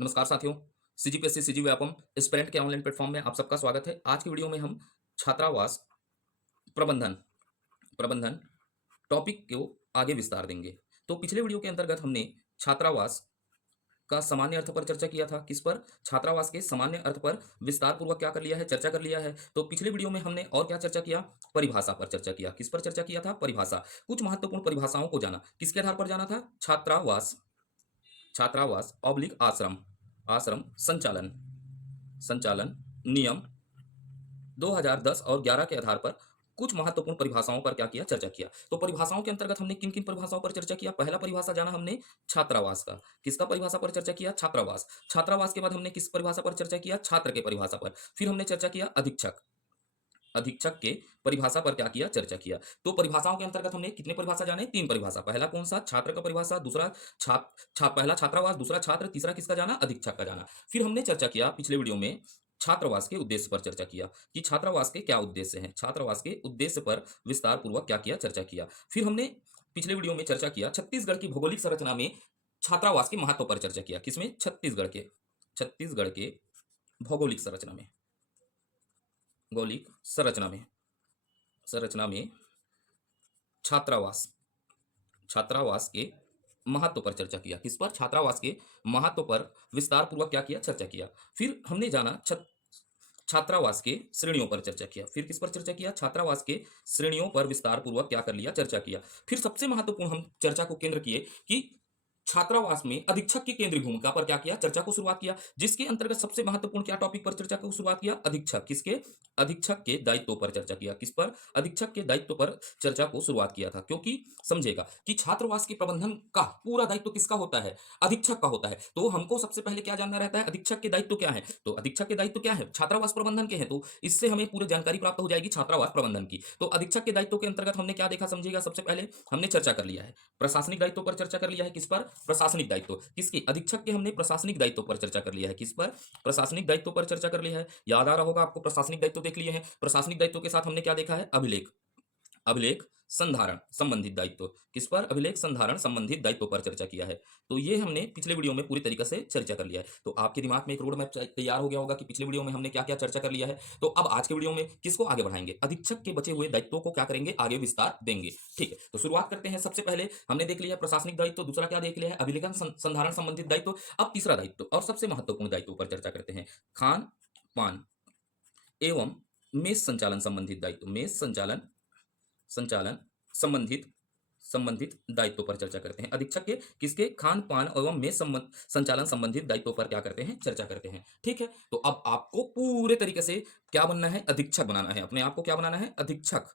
नमस्कार साथियों। CGPSC CG Vyapam aspirant के ऑनलाइन प्लेटफॉर्म में आप सबका स्वागत है। आज की वीडियो में हम छात्रावास प्रबंधन प्रबंधन टॉपिक को आगे विस्तार देंगे। तो पिछले वीडियो के अंतर्गत हमने छात्रावास का सामान्य अर्थ पर चर्चा किया था। किस पर? छात्रावास के सामान्य अर्थ पर विस्तार पूर्वक क्या कर लिया है, चर्चा कर लिया है। तो पिछले वीडियो में हमने और क्या चर्चा किया? परिभाषा पर चर्चा किया। किस पर चर्चा किया था? परिभाषा। कुछ महत्वपूर्ण परिभाषाओं को जाना। किसके आधार पर जाना था? छात्रावास छात्रावास ऑब्लिक आश्रम आश्रम संचालन संचालन नियम 2010 और 11 के आधार पर कुछ महत्वपूर्ण परिभाषाओं पर क्या किया? चर्चा किया। तो परिभाषाओं के अंतर्गत हमने किन किन परिभाषाओं पर चर्चा किया? पहला परिभाषा जाना हमने छात्रावास का। किसका परिभाषा पर चर्चा किया? छात्रावास। छात्रावास के बाद हमने किस परिभाषा पर चर्चा किया? छात्र के परिभाषा पर। फिर हमने चर्चा किया अधीक्षक। अधीक्षक के परिभाषा पर क्या किया? चर्चा किया। तो परिभाषाओं के अंतर्गत हमने कितने परिभाषा जाने? 3 परिभाषा। पहला कौन सा? छात्र का परिभाषा, दूसरा पहला छात्रावास, दूसरा छात्र, तीसरा किसका जाना? अधीक्षक का जाना। फिर हमने चर्चा किया पिछले वीडियो में छात्रावास के उद्देश्य पर चर्चा किया कि छात्रावास के क्या उद्देश्य हैं। छात्रावास के उद्देश्य पर विस्तार पूर्वक क्या किया? चर्चा किया। फिर हमने पिछले वीडियो में चर्चा किया छत्तीसगढ़ की भौगोलिक संरचना में छात्रावास के महत्व पर चर्चा किया। किसमें? छत्तीसगढ़ के भौगोलिक संरचना में भौगोलिक संरचना में छात्रावास छात्रावास के महत्व पर चर्चा किया। किस पर? छात्रावास के महत्व पर विस्तार पूर्वक क्या किया? चर्चा किया। फिर हमने जाना छात्रावास के श्रेणियों पर चर्चा किया। फिर किस पर चर्चा किया? छात्रावास के श्रेणियों पर विस्तार पूर्वक क्या कर लिया? चर्चा किया। फिर सबसे महत्वपूर्ण हम चर्चा को केंद्र किए कि छात्रावास में अधीक्षक की केंद्रीय भूमिका पर क्या किया? चर्चा को शुरुआत किया। जिसके अंतर्गत सबसे महत्वपूर्ण क्या टॉपिक पर चर्चा को शुरुआत किया? अधीक्षक। किसके? अधीक्षक के दायित्व पर चर्चा किया। किस पर? अधीक्षक के दायित्व पर चर्चा को शुरुआत किया था। क्योंकि समझेगा कि छात्रावास के प्रबंधन का पूरा दायित्व किसका होता है? अधीक्षक का होता है। तो हमको सबसे पहले क्या जानना रहता है? अधीक्षक के दायित्व क्या है? तो अधीक्षक के दायित्व क्या है? छात्रावास प्रबंधन के हैं। तो इससे हमें पूरी जानकारी प्राप्त हो जाएगी छात्रावास प्रबंधन की। तो अधीक्षक के दायित्व के अंतर्गत हमने क्या देखा? समझिएगा। सबसे पहले हमने चर्चा कर लिया है प्रशासनिक दायित्व पर चर्चा कर लिया है। किस पर? प्रशासनिक दायित्व। किसकी? अधीक्षक के हमने प्रशासनिक दायित्व पर चर्चा कर लिया है। किस पर? प्रशासनिक दायित्व पर चर्चा कर लिया है। याद आ रहा होगा आपको, प्रशासनिक दायित्व देख लिए हैं। प्रशासनिक दायित्व के साथ हमने क्या देखा है? अभिलेख संधारण संबंधित दायित्व। किस पर? अभिलेख संधारण संबंधित दायित्व पर चर्चा किया है। तो ये हमने पिछले वीडियो में पूरी तरीके से चर्चा कर लिया है। तो आपके दिमाग में एक रोड मैप तैयार हो गया होगा कि पिछले वीडियो में हमने क्या क्या चर्चा कर लिया है। तो अब आज के वीडियो में किसको आगे बढ़ाएंगे? अधीक्षक के बचे हुए दायित्वों को क्या करेंगे? आगे विस्तार देंगे। ठीक है, तो शुरुआत करते हैं। सबसे पहले हमने देख लिया प्रशासनिक दायित्व, दूसरा क्या देख लिया है? अभिलेखन संधारण संबंधित दायित्व। अब तीसरा दायित्व और सबसे महत्वपूर्ण दायित्व पर चर्चा करते हैं, खान पान एवं मेस संचालन संबंधित दायित्व। मेस संचालन संबंधित दायित्व पर चर्चा करते हैं। अधीक्षक के किसके? खान पान एवं मेस संचालन संबंधित दायित्व पर क्या करते हैं? चर्चा करते हैं। ठीक है, तो अब आपको पूरे तरीके से क्या बनना है? अधीक्षक बनाना है। अपने आप को क्या बनाना है? अधीक्षक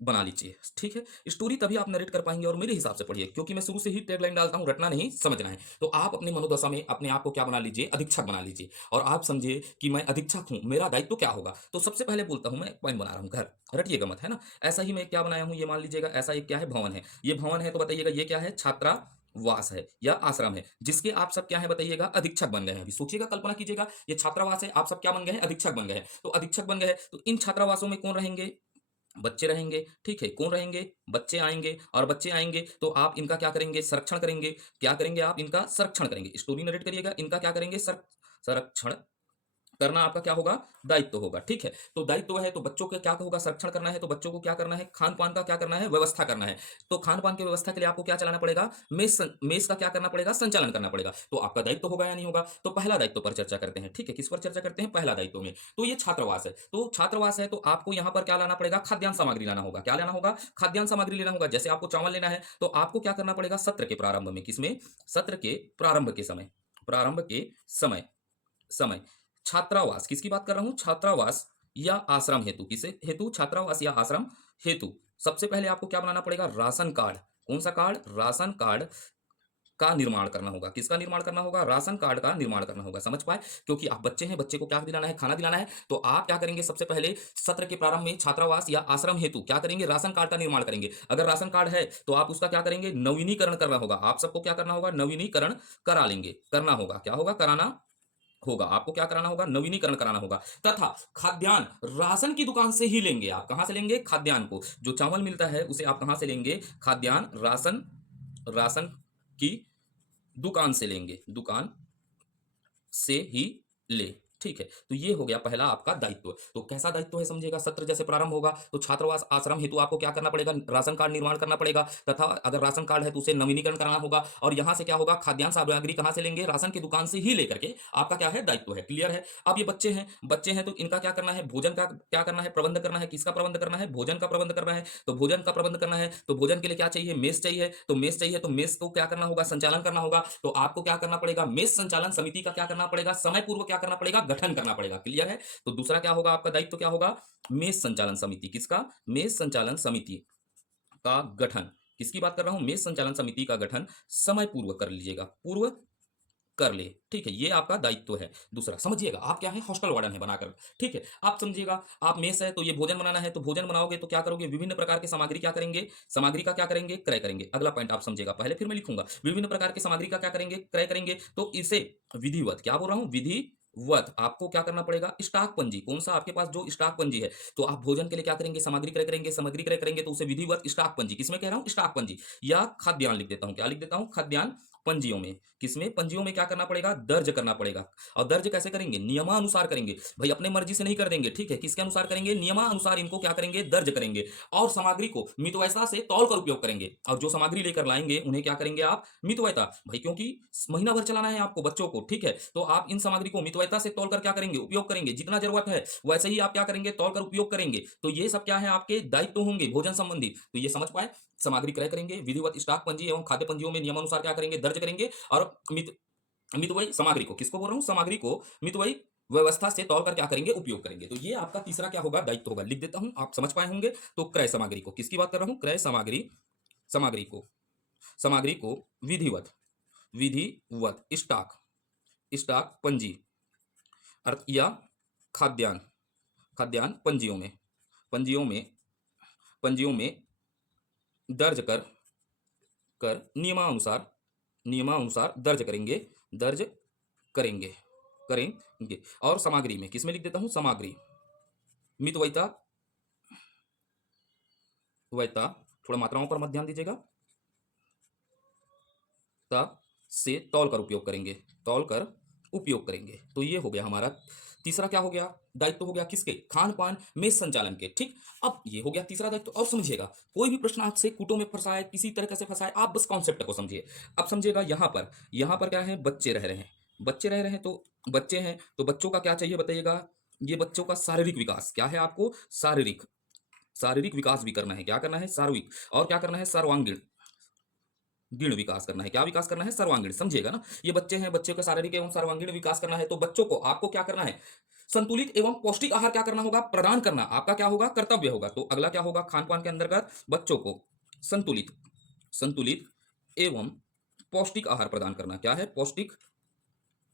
बना लीजिए। ठीक है, स्टोरी तभी आप नरेट कर पाएंगे। और मेरे हिसाब से पढ़िए, क्योंकि मैं शुरू से ही टैगलाइन डालता हूं, रटना नहीं, समझना है। तो आप अपने मनोदशा में अपने आप को क्या बना लीजिए? अधीक्षक बना लीजिए। और आप समझिए कि मैं अधीक्षक हूं, मेरा दायित्व क्या होगा। तो सबसे पहले बोलता हूं, मैं एक पॉइंट बना रहा हूं, घर। रटिएगा मत, है ना। ऐसा ही मैं क्या बनाया हूं, ये मान लीजिएगा। ऐसा एक क्या है? भवन है। ये भवन है, तो बताइएगा ये क्या है? छात्रावास है या आश्रम है, जिसके आप सब क्या है? बताइएगा। अधीक्षक बन गए हैं। अभी सोचिएगा, कल्पना कीजिएगा, ये छात्रावास है, आप सब क्या बन गए हैं? अधीक्षक बन गए हैं। तो अधीक्षक बन गए हैं, तो इन छात्रावासों में कौन रहेंगे? बच्चे रहेंगे। ठीक है, कौन रहेंगे? बच्चे आएंगे। और बच्चे आएंगे तो आप इनका क्या करेंगे? संरक्षण करेंगे। क्या करेंगे? आप इनका संरक्षण करेंगे। स्टोरी नरेट करिएगा। इनका क्या करेंगे? संरक्षण करना आपका क्या होगा? दायित्व होगा। ठीक है, तो दायित्व है तो बच्चों के क्या होगा? संरक्षण करना है। तो बच्चों को क्या करना है? खान पान का क्या करना है? व्यवस्था करना है। तो खान पान की व्यवस्था के लिए आपको क्या चलाना पड़ेगा? मेस का क्या करना पड़ेगा? संचालन करना पड़ेगा। तो आपका दायित्व होगा या नहीं होगा? तो पहला दायित्व पर चर्चा करते हैं। ठीक है, किस पर चर्चा करते हैं? पहला दायित्व में। तो ये छात्रावास है। तो छात्रावास है तो आपको यहाँ पर क्या लाना पड़ेगा? खाद्यान्न सामग्री लाना होगा। क्या लेना होगा? खाद्यान्न सामग्री लेना होगा। जैसे आपको चावल लेना है तो आपको क्या करना पड़ेगा? सत्र के प्रारंभ में। किसमें? सत्र के प्रारंभ के समय छात्रावास। किसकी बात कर रहा हूं? छात्रावास या आश्रम हेतु। किसे हेतु? छात्रावास या आश्रम हेतु सबसे पहले आपको क्या बनाना पड़ेगा? Ration card. कौन सा कार्ड? राशन कार्ड का निर्माण करना होगा। किसका निर्माण करना होगा? राशन कार्ड का निर्माण करना होगा। समझ पाए? क्योंकि आप बच्चे हैं, बच्चे को क्या दिलाना है? खाना दिलाना है। तो आप क्या करेंगे? सबसे पहले सत्र के प्रारंभ में छात्रावास या आश्रम हेतु क्या करेंगे? राशन कार्ड का निर्माण करेंगे। अगर राशन कार्ड है तो आप उसका क्या करेंगे? नवीनीकरण करना होगा। आप सबको क्या करना होगा? नवीनीकरण करा लेंगे। करना होगा। क्या होगा? कराना होगा। आपको क्या कराना होगा? नवीनीकरण कराना होगा। तथा खाद्यान्न राशन की दुकान से ही लेंगे। आप कहां से लेंगे? खाद्यान्न को, जो चावल मिलता है उसे आप कहां से लेंगे? खाद्यान्न राशन की दुकान से लेंगे। से ही ले। ठीक है, तो ये हो गया पहला आपका दायित्व। तो कैसा दायित्व है समझिएगा, सत्र जैसे प्रारंभ होगा तो छात्रावास आश्रम हेतु आपको क्या करना पड़ेगा, राशन कार्ड निर्माण करना पड़ेगा, तथा अगर राशन कार्ड है तो उसे नवीनीकरण कराना होगा, और यहाँ से क्या होगा, खाद्यान्न सामग्री कहाँ से लेंगे, राशन की दुकान से ही लेकर के आपका क्या है, दायित्व है। क्लियर है। अब ये बच्चे हैं तो इनका क्या करना है, भोजन का क्या करना है, प्रबंध करना है। किसका प्रबंध करना है, भोजन का प्रबंध करना है। तो भोजन का प्रबंध करना है तो भोजन के लिए क्या चाहिए, मेस चाहिए। तो मेस चाहिए तो मेस को क्या करना होगा, संचालन करना होगा। तो आपको क्या करना पड़ेगा, मेस संचालन समिति का क्या करना पड़ेगा, समय पूर्व क्या करना पड़ेगा, गठन करना पड़ेगा। क्लियर है। तो दूसरा क्या होगा, आपका दायित्व क्या होगा, मेस संचालन समिति। किसका, मेस संचालन समिति का गठन। किसकी बात कर रहा हूं, मेस संचालन समिति का गठन समय पूर्व कर लीजिएगा, पूर्व कर ले। ठीक है, ये आपका दायित्व है। दूसरा समझिएगा, आप क्या है, हॉस्टल वार्डन है बनाकर। ठीक है, आप समझिएगा, आप मेस है तो ये भोजन बनाना है, तो भोजन बनाओगे तो क्या करोगे, विभिन्न प्रकार की सामग्री क्या करेंगे, सामग्री का क्या करेंगे, क्रय करेंगे। अगला पॉइंट आप समझिएगा, पहले फिर मैं लिखूंगा, विभिन्न प्रकार की सामग्री का क्या करेंगे, क्रय करेंगे। तो इसे विधिवत, क्या बोल रहा हूं, विधिवत आपको क्या करना पड़ेगा, स्टॉक पंजी। कौन सा आपके पास जो स्टॉक पंजी है, तो आप भोजन के लिए क्या करेंगे, सामग्री क्रय करेंगे, सामग्री क्रय करेंगे तो उसे विधिवत स्टॉक पंजी, किसमें कह रहा हूं, स्टॉक पंजी, या खाद्यान्न लिख देता हूं, क्या लिख देता हूं, खाद्यान्न पंजियों में। किसमें, पंजियों में क्या करना पड़ेगा, दर्ज करना पड़ेगा। और दर्ज कैसे करेंगे, नियमानुसार करेंगे भाई, अपने मर्जी से नहीं कर देंगे। ठीक है, किसके अनुसार करेंगे, नियमानुसार इनको क्या करेंगे, दर्ज करेंगे। और सामग्री को मितव्ययता से तौल कर उपयोग करेंगे, और जो सामग्री लेकर लाएंगे उन्हें क्या करेंगे आप, मितव्ययता भाई, क्योंकि महीना भर चलाना है आपको बच्चों को। ठीक है, तो आप इन सामग्री को मितव्ययता से तौल कर क्या करेंगे, उपयोग करेंगे। जितना जरूरत है वैसे ही आप क्या करेंगे, तौल कर उपयोग करेंगे। तो ये सब क्या है, आपके दायित्व होंगे भोजन संबंधी। तो ये समझ पाए, सामग्री क्रय करेंगे, विधिवत स्टॉक पंजी एवं खाद्य पंजियों में नियमानुसार क्या करेंगे, दर्ज करेंगे। और मितव्ययी सामग्री को, किसको बोल रहा हूं, सामग्री को मितव्ययी व्यवस्था से तौल कर क्या करेंगे, उपयोग करेंगे। तो ये आपका तीसरा क्या होगा, दायित्व होगा। लिख देता हूं, आप समझ पाए होंगे। तो क्रय सामग्री को, किसकी बात कर रहा हूं, क्रय सामग्री, सामग्री को, सामग्री को विधिवत, विधिवत स्टॉक, स्टॉक पंजी अर्थ या खाद्यान्न, खाद्यान्न पंजियों में, पंजियों में, पंजियों में दर्ज कर, कर नियमानुसार, नियमानुसार दर्ज करेंगे, दर्ज करेंगे, करेंगे। और सामग्री में किसमें लिख देता हूं, सामग्री मितव्ययिता, वैता, थोड़ा मात्राओं पर मत ध्यान दीजिएगा, ता से तौल कर उपयोग करेंगे, तौल कर उपयोग करेंगे। तो ये हो गया हमारा तीसरा क्या हो गया, दायित्व हो गया किसके, खान पान मेस संचालन के। ठीक, अब ये हो गया तीसरा दायित्व। और समझिएगा, कोई भी प्रश्न आपसे कूटों में फंसाए, किसी तरह से फंसाए, आप बस कॉन्सेप्ट को समझिए। अब समझिएगा, यहाँ पर क्या है, बच्चे रह रहे हैं, बच्चे रह रहे हैं। तो बच्चे हैं तो बच्चों का क्या चाहिए बताइएगा, ये बच्चों का शारीरिक विकास क्या है, आपको शारीरिक, शारीरिक विकास भी करना है। क्या करना है, शारीरिक, और क्या करना है, सर्वांगीण, गिण विकास करना है। क्या विकास करना है, सर्वांगीण। समझिएगा ना, ये बच्चे हैं, बच्चे का शारीरिक एवं सर्वांगीण विकास करना है। तो बच्चों को आपको क्या करना है, संतुलित एवं पौष्टिक आहार क्या करना होगा, प्रदान करना आपका क्या होगा, कर्तव्य होगा। तो अगला क्या होगा, खान पान के अंतर्गत बच्चों को संतुलित, संतुलित एवं पौष्टिक आहार प्रदान करना। क्या है, पौष्टिक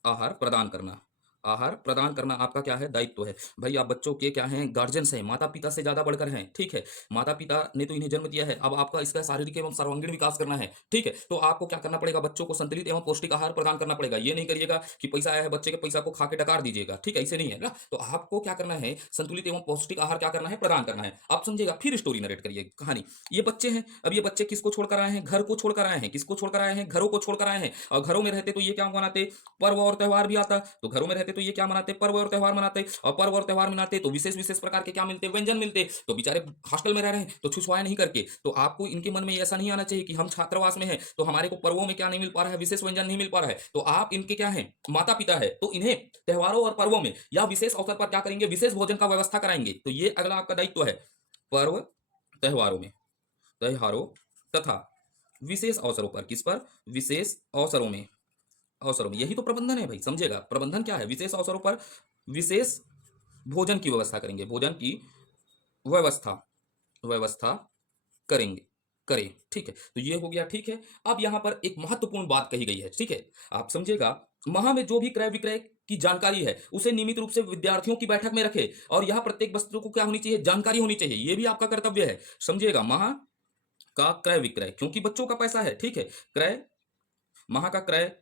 आहार प्रदान करना, आहार प्रदान करना आपका क्या है, दायित्व है। भाई आप बच्चों के क्या हैं, गार्जियंस हैं, माता पिता से ज्यादा बढ़कर हैं। ठीक है, माता पिता ने तो इन्हें जन्म दिया है, अब आपका इसका शारीरिक एवं सर्वांगीण विकास करना है। ठीक है, तो आपको क्या करना पड़ेगा, बच्चों को संतुलित एवं पौष्टिक आहार प्रदान करना पड़ेगा। ये नहीं करिएगा कि पैसा आया है, बच्चे के पैसा को खा के डकार दीजिएगा। ठीक है, ऐसे नहीं है ना। तो आपको क्या करना है, संतुलित एवं पौष्टिक आहार क्या करना है, प्रदान करना है। आप समझिएगा, फिर स्टोरी नरेट करिए, कहानी। ये बच्चे हैं, अब ये बच्चे किसको छोड़कर आए हैं, घर को छोड़कर आए हैं। किसको छोड़कर आए हैं, घरों को छोड़कर आए हैं। और घरों में रहते तो ये क्या मनाते, पर्व और त्योहार भी आता। तो घरों में रहते तो ये क्या मनाते, पर्व और त्योहार मनाते। और पर्व और त्योहार मनाते तो विशेष विशेष प्रकार के क्या मिलते, व्यंजन मिलते। तो बेचारे हॉस्टल में रह रहे हैं तो छुछुआए नहीं करके। तो आपको इनके मन में ऐसा नहीं आना चाहिए कि हम छात्रावास में हैं तो हमारे को पर्वों में क्या नहीं मिल पा रहा है, विशेष व्यंजन नहीं मिल पा रहा है। तो आप इनके क्या है, माता पिता है, तो इन्हें त्योहारों और पर्वों में या विशेष अवसर पर क्या करेंगे, विशेष भोजन का व्यवस्था कराएंगे। तो ये अगला आपका दायित्व है, पर्व त्योहारों में, त्योहारों तथा विशेष अवसरों पर। किस पर, विशेष अवसरों में, अवसरों में। यही तो प्रबंधन है भाई, समझेगा। प्रबंधन क्या है, विशेष अवसरों पर विशेष भोजन की व्यवस्था करेंगे, भोजन की व्यवस्था, व्यवस्था करेंगे, करें। ठीक है, तो ये हो गया। ठीक है, अब यहां पर एक महत्वपूर्ण बात कही गई है। ठीक है, आप समझिएगा, महा में जो भी क्रय विक्रय की जानकारी है उसे नियमित रूप से विद्यार्थियों की बैठक में रखे। और यह प्रत्येक वस्तु को क्या होनी चाहिए, जानकारी होनी चाहिए। ये भी आपका कर्तव्य है। समझिएगा, महा का क्रय विक्रय, क्योंकि बच्चों का पैसा है। ठीक है, क्रय, महा का क्रय,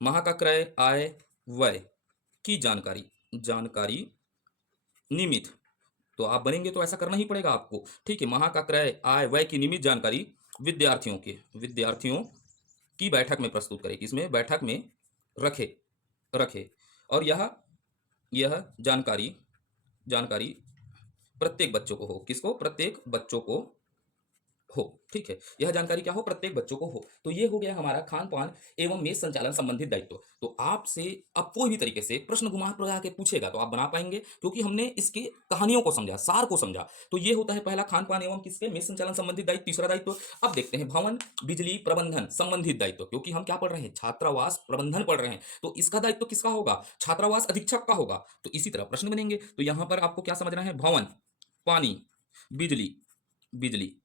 महा का क्रय आय व्यय की जानकारी, जानकारी नियमित। तो आप बनेंगे तो ऐसा करना ही पड़ेगा आपको। ठीक है, महा का क्रय आय व्यय की नियमित जानकारी विद्यार्थियों की बैठक में प्रस्तुत करें। किसमें, बैठक में रखे, रखे। और यह जानकारी जानकारी प्रत्येक बच्चों को हो। किसको? प्रत्येक बच्चों को हो। ठीक है, यह जानकारी क्या हो? प्रत्येक बच्चों को हो। तो ये हो गया हमारा खान पान एवं मेष संचालन संबंधित दायित्व। तो आपसे अब कोई भी तरीके से प्रश्न घुमा फिरा के पूछेगा तो आप बना पाएंगे, क्योंकि हमने इसकी कहानियों को समझा, सार को समझा। तो ये होता है पहला खान पान एवं किसके? मेष संचालन संबंधित दायित्व। तीसरा दायित्व अब देखते हैं भवन बिजली प्रबंधन संबंधित दायित्व, क्योंकि हम क्या पढ़ रहे हैं? छात्रावास प्रबंधन पढ़ रहे हैं। तो इसका दायित्व किसका होगा? छात्रावास अधीक्षक का होगा। तो इसी तरह प्रश्न बनेंगे। तो यहां पर आपको क्या समझना है? भवन, पानी, बिजली बिजली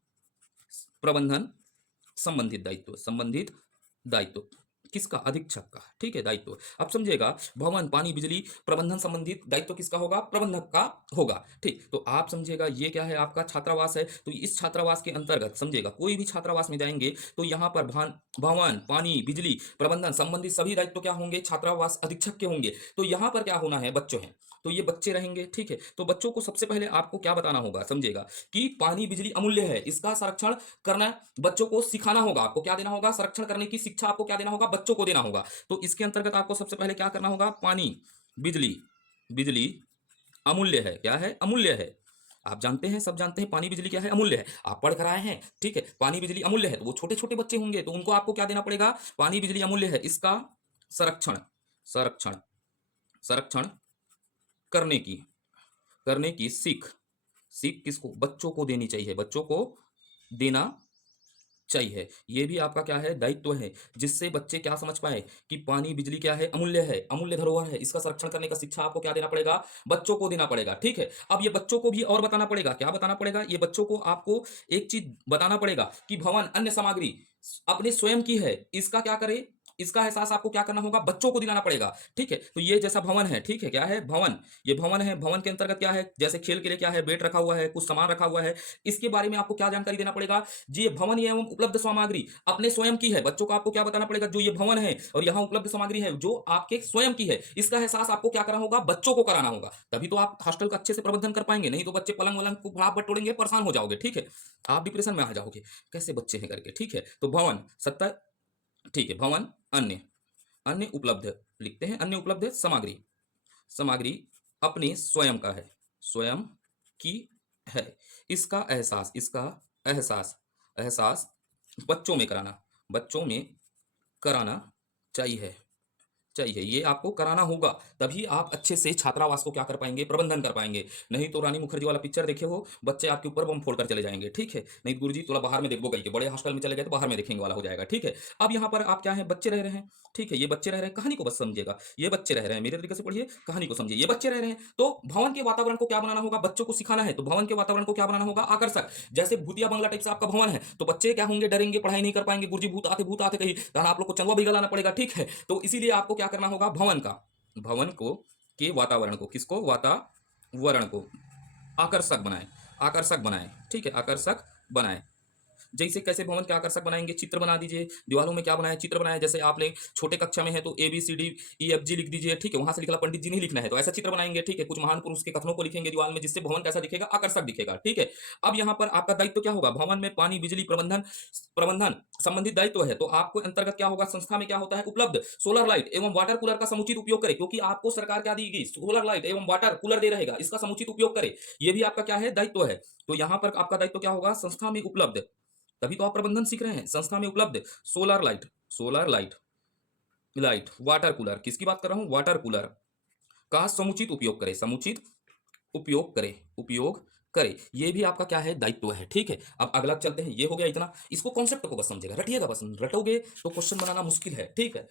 प्रबंधन संबंधित दायित्व किसका? अधीक्षक का। ठीक है, दायित्व अब समझिएगा। भवन पानी बिजली प्रबंधन संबंधित दायित्व किसका होगा? प्रबंधक का होगा। ठीक, तो आप समझिएगा ये क्या है? आपका छात्रावास है। तो इस छात्रावास के अंतर्गत समझिएगा, कोई भी छात्रावास में जाएंगे तो यहाँ पर भवन पानी बिजली प्रबंधन संबंधित सभी दायित्व क्या होंगे? छात्रावास अधीक्षक के होंगे। तो यहाँ पर क्या होना है? बच्चों हैं, तो ये बच्चे रहेंगे। ठीक है, तो बच्चों को सबसे पहले आपको क्या बताना होगा? समझिएगा कि पानी बिजली अमूल्य है, इसका संरक्षण करना बच्चों को सिखाना होगा। आपको क्या देना होगा? संरक्षण करने की शिक्षा आपको क्या देना होगा? बच्चों को देना होगा। तो इसके अंतर्गत आपको सबसे पहले क्या करना होगा? पानी बिजली बिजली अमूल्य है। क्या है? अमूल्य है। आप जानते हैं, सब जानते हैं पानी बिजली क्या है? अमूल्य है। आप पढ़ कर आए हैं। ठीक है, पानी बिजली अमूल्य है। तो वो छोटे छोटे बच्चे होंगे, तो उनको आपको क्या देना पड़ेगा? पानी बिजली अमूल्य है, इसका संरक्षण संरक्षण संरक्षण करने की सीख सीख किसको? बच्चों को देनी चाहिए। बच्चों को देना चाहिए। ये भी आपका क्या है? दायित्व है, जिससे बच्चे क्या समझ पाए कि पानी बिजली क्या है? अमूल्य है, अमूल्य धरोहर है। इसका संरक्षण करने का शिक्षा आपको क्या देना पड़ेगा? बच्चों को देना पड़ेगा। ठीक है, अब ये बच्चों को भी और बताना पड़ेगा। क्या बताना पड़ेगा? ये बच्चों को आपको एक चीज बताना पड़ेगा कि भवन अन्य सामग्री अपने स्वयं की है, इसका क्या करे? इसका एहसास आपको क्या करना होगा? बच्चों को दिलाना पड़ेगा। ठीक है, तो ये जैसा भवन है, ठीक है, क्या है? भवन। ये भवन है, भवन के अंतर्गत क्या है? जैसे खेल के लिए क्या है? बेट रखा हुआ है, कुछ सामान रखा हुआ है। इसके बारे में आपको क्या जानकारी देना पड़ेगा? जी, ये भवन एवं उपलब्ध सामग्री अपने स्वयं की है। बच्चों को आपको क्या बताना पड़ेगा? जो ये भवन है और यहाँ उपलब्ध सामग्री है जो आपके स्वयं की है, इसका एहसास आपको क्या करना होगा? बच्चों को कराना होगा। तभी तो आप हॉस्टल का अच्छे से प्रबंधन कर पाएंगे। नहीं तो बच्चे पलंग वलंग को भाप बटोरेंगे, परेशान हो जाओगे। ठीक है, आप डिप्रेशन में आ जाओगे, कैसे बच्चे हैं करके। ठीक है, तो भवन 70। ठीक है, भवन अन्य अन्य उपलब्ध लिखते हैं। अन्य उपलब्ध सामग्री सामग्री अपने स्वयं का है, स्वयं की है। इसका एहसास बच्चों में कराना चाहिए। ये आपको कराना होगा, तभी आप अच्छे से छात्रावास को क्या कर पाएंगे? प्रबंधन कर पाएंगे। नहीं तो रानी मुखर्जी वाला पिक्चर देखे हो, बच्चे आपके ऊपर बम फोड़ कर चले जाएंगे। ठीक है, नहीं गुरुजी थोड़ा बाहर में देखो, गई के बड़े हॉस्टल में चले गए तो बाहर में देखेंगे वाला हो जाएगा। ठीक है, अब यहाँ पर आप क्या है? बच्चे रह रहे हैं। ठीक है, ये बच्चे रह रहे हैं, कहानी को बस समझिएगा। ये बच्चे रह रहे हैं, मेरे तरीके से पढ़िए, कहानी को समझिए। ये बच्चे रह रहे हैं, तो भवन के वातावरण को क्या बनाना होगा? बच्चों को सिखाना है, तो भवन के वातावरण को क्या बनाना होगा? आकर्षक। जैसे भूतिया बंगला टाइप से आपका भवन है, तो बच्चे क्या होंगे? डरेंगे, पढ़ाई नहीं कर पाएंगे। गुरुजी भूत आते कहीं, आप लोग को चंदवा भी गलाना पड़ेगा। ठीक है, तो इसीलिए आपको क्या करना होगा? भवन को के वातावरण को, किसको? वातावरण को आकर्षक बनाए। ठीक है, आकर्षक बनाए। जैसे कैसे भवन के आकर्षक बनाएंगे? चित्र बना दीजिए। दीवारों में क्या बनाए? चित्र बनाए। जैसे आपने छोटे कक्षा में है तो ABCDEFG लिख दीजिए। ठीक है, वहां से लिखना, पंडित जी नहीं लिखना है, तो ऐसा चित्र बनाएंगे। ठीक है, कुछ महान पुरुष के कथनों को लिखेंगे दीवार में, जिससे भवन कैसा दिखेगा? आकर्षक दिखेगा। ठीक है, अब यहाँ पर आपका दायित्व क्या होगा? भवन में पानी बिजली प्रबंधन संबंधित दायित्व है। तो आपको अंतर्गत क्या होगा? संस्था में क्या होता है? उपलब्ध सोलर लाइट एवं वाटर कूलर का समुचित उपयोग करे, क्योंकि आपको सरकार क्या देगी? सोलर लाइट एवं वाटर कूलर दे रहेगा, इसका समुचित उपयोग करे। ये भी आपका क्या है? दायित्व है। तो यहाँ पर आपका दायित्व क्या होगा? संस्था में उपलब्ध, तभी तो आप प्रबंधन सीख रहे हैं। संस्था में उपलब्ध सोलर लाइट वाटर कूलर, किसकी बात कर रहा हूं? वाटर कूलर का समुचित उपयोग करे। उपयोग करे। ये भी आपका क्या है? दायित्व है। ठीक है, अब अगला चलते हैं। ये हो गया इतना, इसको कॉन्सेप्ट को बस समझेगा, रटिएगा बस। रटोगे तो क्वेश्चन बनाना मुश्किल है। ठीक है,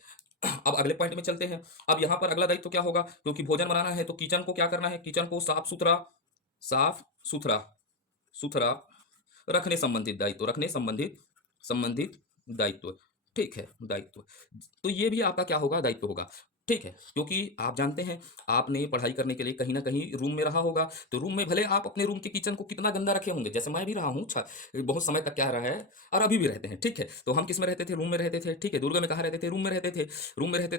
अब अगले पॉइंट में चलते हैं। अब यहां पर अगला दायित्व क्या होगा? क्योंकि भोजन बनाना है तो किचन को क्या करना है? किचन को साफ सुथरा रखने संबंधित दायित्व। ठीक है, दायित्व। तो ये भी आपका क्या होगा? दायित्व होगा। ठीक है, क्योंकि आप जानते हैं, आपने पढ़ाई करने के लिए कहीं ना कहीं रूम में रहा होगा। तो रूम में भले आप अपने रूम के किचन को कितना गंदा रखे होंगे, जैसे मैं भी रहा हूँ, बहुत समय तक क्या रहा है और अभी भी रहते हैं। ठीक है, तो हम किस में रहते थे? रूम में रहते थे। ठीक है, दुर्गा में कहाँ रहते थे? रूम में रहते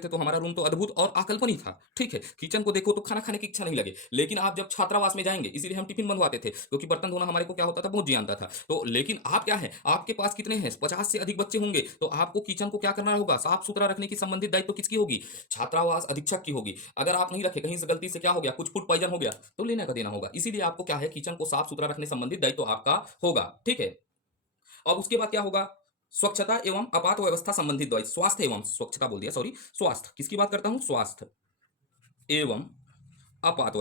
थे। तो हमारा रूम तो अद्भुत और आकल्पनिक था। ठीक है, किचन को देखो तो खाना खाने की इच्छा नहीं लगे। लेकिन आप जब छात्रावास में जाएंगे, इसीलिए हम टिफिन बनवाते थे, क्योंकि बर्तन धोना हमारे को क्या होता था? बहुत जी आता था। तो लेकिन आप क्या है? आपके पास कितने हैं? 50 से अधिक बच्चे होंगे, तो आपको किचन को क्या करना होगा? साफ सुथरा रखने की संबंधित दायित्व किसकी होगी? छात्र छात्रावास अधीक्षक की होगी। अगर आप नहीं रखे, कहीं से गलती से क्या हो गया, कुछ फूड पॉइजन हो गया, तो लेने का देना होगा। इसीलिए आपको क्या है, किचन को साफ सुथरा रखने संबंधित दायित्व आपका होगा, ठीक है। और उसके बाद क्या होगा, स्वच्छता एवं आपात व्यवस्था संबंधित दायित्व, स्वास्थ्य एवं स्वच्छता बोल दिया, सॉरी, स्वास्थ्य, किसकी बात करता हूं, स्वास्थ्य एवं आपात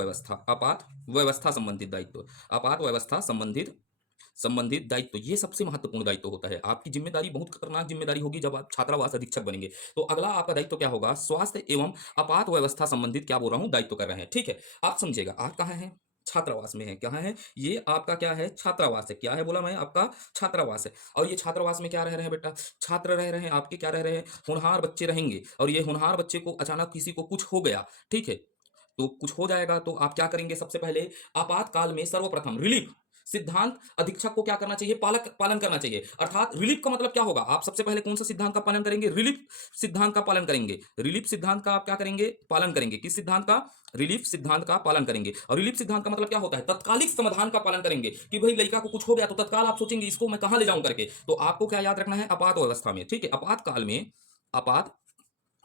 व्यवस्था संबंधित दायित्व, आपात व्यवस्था संबंधित दायित्व, ये सबसे महत्वपूर्ण दायित्व होता है। आपकी जिम्मेदारी बहुत खतरनाक जिम्मेदारी होगी जब आप छात्रावास अधीक्षक बनेंगे। तो अगला आपका दायित्व क्या होगा, स्वास्थ्य एवं आपात व्यवस्था संबंधित क्या बोल रहा हूं, दायित्व कर रहे हैं, ठीक है। आप समझिएगा, आप कहाँ हैं, छात्रावास में है, कहाँ है, ये आपका क्या है, छात्रावास है, क्या है बोला मैं, आपका छात्रावास है। और ये छात्रावास में क्या रह रहे हैं बेटा, छात्र रह रहे हैं आपके, क्या रह रहे हैं, होनहार बच्चे रहेंगे। और ये होनहार बच्चे को अचानक किसी को कुछ हो गया, ठीक है, तो कुछ हो जाएगा तो आप क्या करेंगे, सबसे पहले आपातकाल में सर्वप्रथम रिलीफ सिद्धांत अधीक्षक को क्या करना चाहिए, पालन करना चाहिए। अर्थात रिलीफ का मतलब क्या होगा, आप सबसे पहले कौन सा सिद्धांत का पालन करेंगे, रिलीफ सिद्धांत का पालन करेंगे। रिलीफ सिद्धांत का आप क्या करेंगे, पालन करेंगे। किस सिद्धांत का, रिलीफ सिद्धांत का पालन करेंगे। और रिलीफ सिद्धांत का मतलब क्या होता है, तत्कालिक समाधान का पालन करेंगे। कि भाई लड़का को कुछ हो गया तो तत्काल आप सोचेंगे इसको मैं कहां ले जाऊं करके। तो आपको क्या याद रखना है, आपात अवस्था में, ठीक है, आपात